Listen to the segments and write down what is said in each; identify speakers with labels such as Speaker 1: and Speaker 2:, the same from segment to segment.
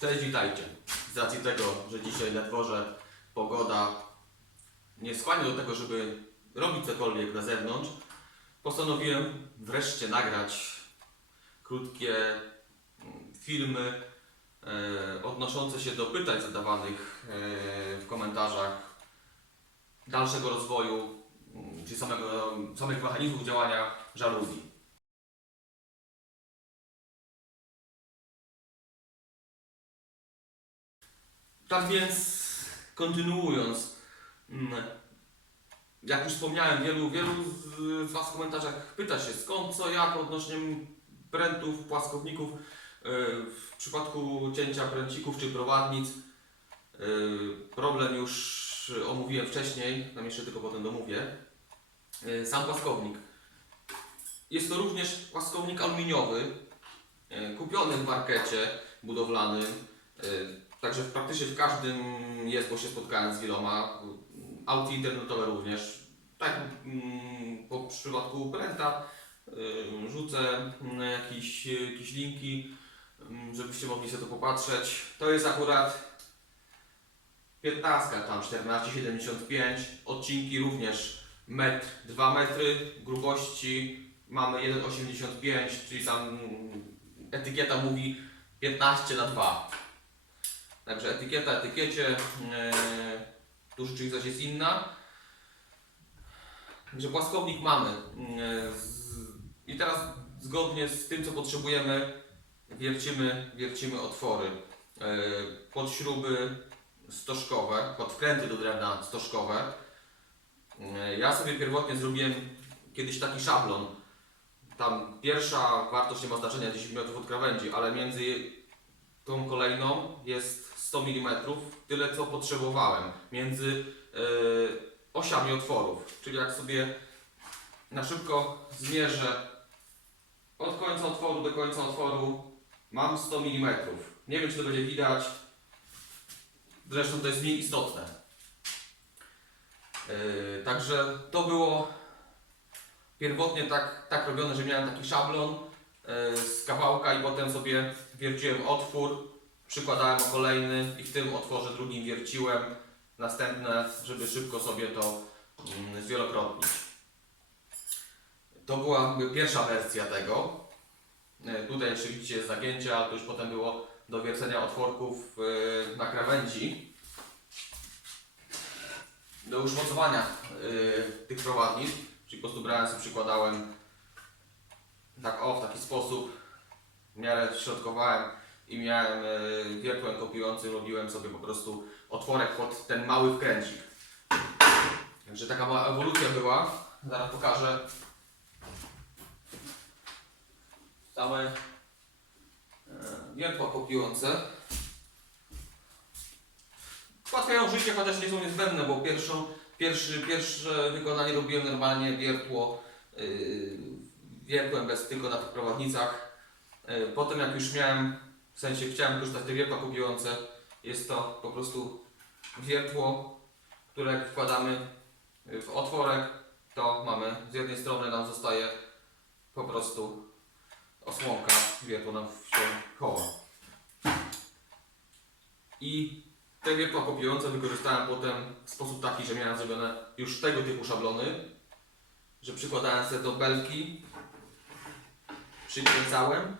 Speaker 1: Cześć, witajcie. Z racji tego, że dzisiaj na dworze pogoda nie skłania do tego, żeby robić cokolwiek na zewnątrz, postanowiłem wreszcie nagrać krótkie mm, filmy e, odnoszące się do pytań zadawanych e, w komentarzach dalszego rozwoju, mm, czy samego, samych mechanizmów działania żaluzji. Tak więc, kontynuując, mm, jak już wspomniałem, wielu, wielu z, Was w komentarzach pyta się skąd, co, jak odnośnie prętów, płaskowników yy, w przypadku cięcia pręcików czy prowadnic. Yy, Problem już omówiłem wcześniej, tam jeszcze tylko potem domówię. Yy, Sam płaskownik. Jest to również płaskownik aluminiowy, kupiony w markecie budowlanym. Także praktycznie w każdym jest, bo się spotkałem z wieloma. Auty internetowe również. Tak, mm, po przypadku pręta y, rzucę mm, jakieś, jakieś linki, mm, żebyście mogli sobie to popatrzeć. To jest akurat 15, tam 14,75. Odcinki również metr, 2 metry grubości. Mamy 1,85, czyli sam etykieta mówi 15 na 2. Także etykieta, etykiecie, e, tu rzeczywistość jest inna. Także płaskownik mamy. E, I teraz zgodnie z tym, co potrzebujemy, wiercimy, wiercimy otwory. E, pod śruby stożkowe, pod wkręty do drewna stożkowe. Ja sobie pierwotnie zrobiłem kiedyś taki szablon. Tam pierwsza wartość nie ma znaczenia, 10 mm od krawędzi, ale między tą kolejną jest 100 mm, tyle co potrzebowałem między yy, osiami otworów. Czyli jak sobie na szybko zmierzę od końca otworu do końca otworu, mam 100 mm. Nie wiem, czy to będzie widać. Zresztą to jest mniej istotne. Yy, także to było pierwotnie tak, tak robione, że miałem taki szablon z kawałka i potem sobie wierciłem otwór, przykładałem kolejny i w tym otworze drugim wierciłem następne, żeby szybko sobie to mm, zwielokrotnić. To była pierwsza wersja tego. E, Tutaj jeszcze widzicie jest zagięcie, ale to już potem było do wiercenia otworków e, na krawędzi. Do już mocowania e, tych prowadnic, czyli po prostu brałem sobie, przykładałem tak o, w taki sposób, w miarę środkowałem i miałem e, wiertłem kopiującym, robiłem sobie po prostu otworek pod ten mały wkręcik. Także taka mała ewolucja była. Zaraz pokażę same wiertła kopiujące. Ułatwiają życie, chociaż nie są niezbędne, bo pierwszą, pierwszy, pierwsze wykonanie robiłem normalnie wiertło yy, wiertłem bez tylko na tych prowadnicach. Yy, potem jak już miałem w sensie chciałem korzystać te wiertła kupiące. Jest to po prostu wiertło, które wkładamy w otworek, to mamy z jednej strony nam zostaje po prostu osłonka, wiertło nam się chowa. I te wiertła kopiujące wykorzystałem potem w sposób taki, że miałem zrobione już tego typu szablony, że przykładałem sobie do belki, przykręcałem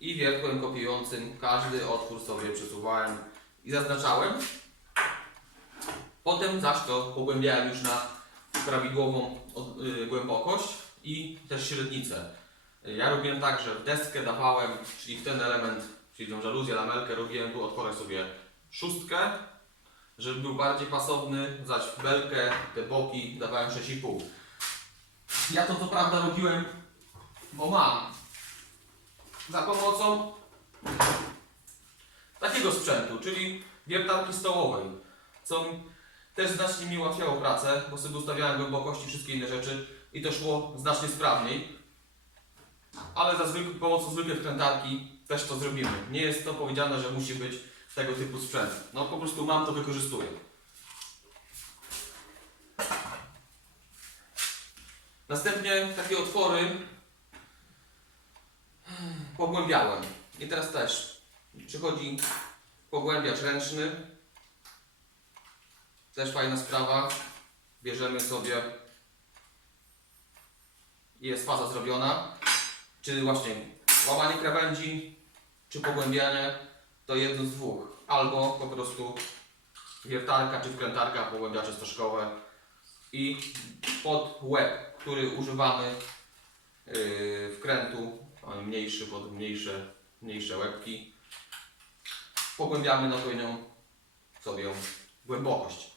Speaker 1: i wiertłem kopiującym każdy otwór sobie przesuwałem i zaznaczałem. Potem zaś to pogłębiałem już na prawidłową y, głębokość i też średnicę. Ja robiłem tak, że w deskę dawałem, czyli w ten element, czyli tą żaluzję, lamelkę, robiłem tu otworek sobie szóstkę, żeby był bardziej pasowny, zaś w belkę, te boki dawałem 6,5. Ja to co prawda robiłem, bo mam za pomocą takiego sprzętu, czyli wiertarki stołowej, co też znacznie mi ułatwiało pracę, bo sobie ustawiałem głębokości wszystkie inne rzeczy i to szło znacznie sprawniej. Ale za zwykłą pomocą zwykłej wkrętarki też to zrobimy. Nie jest to powiedziane, że musi być tego typu sprzęt. No po prostu mam to, wykorzystuję. Następnie takie otwory pogłębiałem. I teraz też przychodzi Pogłębiacz ręczny. Też fajna sprawa. Bierzemy sobie. Jest faza zrobiona. Czy właśnie łamanie krawędzi, czy pogłębianie, to jedno z dwóch. Albo po prostu wiertarka czy wkrętarka, pogłębiacze stożkowe i pod łeb, który używamy yy, wkrętu, mniejszy pod mniejsze, mniejsze łebki. Pogłębiamy na odpowiednią sobie głębokość.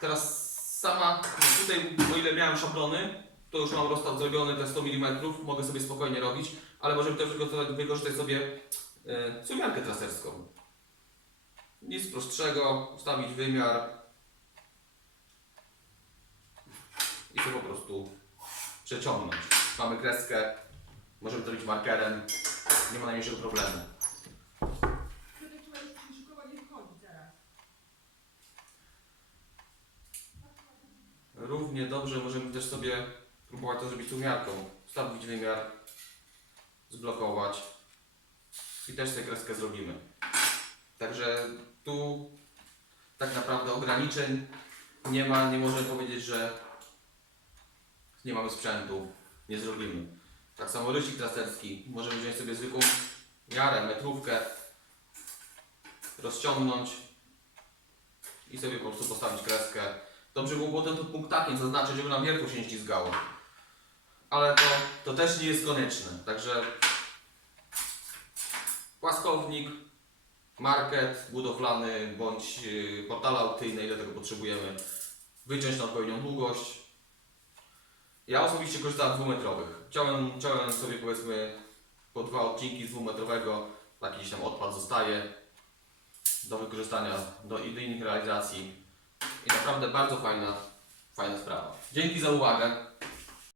Speaker 1: Teraz sama, no tutaj o ile miałem szablony, to już mam rozstaw zrobiony te 100 mm, mogę sobie spokojnie robić, ale możemy też wykorzystać, sobie yy, sumiarkę traserską. Nic prostszego, ustawić wymiar i to po prostu przeciągnąć. Mamy kreskę, możemy to robić markerem, nie ma najmniejszego problemu. Równie dobrze możemy też sobie próbować to zrobić sumiarką. Ustawić wymiar, zblokować i też sobie kreskę zrobimy. Także tu tak naprawdę ograniczeń nie ma, nie możemy powiedzieć, że nie mamy sprzętu, nie zrobimy. Tak samo rysik traserski, możemy wziąć sobie zwykłą miarę, metrówkę, rozciągnąć i sobie po prostu postawić kreskę. Dobrze było potem to punktakiem zaznaczyć, żeby nam wiertło się nie ślizgało. Ale to, to też nie jest konieczne. Także płaskownik, market budowlany bądź yy, portale aukcyjne, ile tego potrzebujemy, wyciąć na odpowiednią długość. Ja osobiście korzystałem z dwumetrowych. Chciałem, chciałem sobie powiedzmy po dwa odcinki z dwumetrowego, jakiś tam odpad zostaje do wykorzystania do innych realizacji. I naprawdę bardzo fajna, fajna sprawa. Dzięki za uwagę.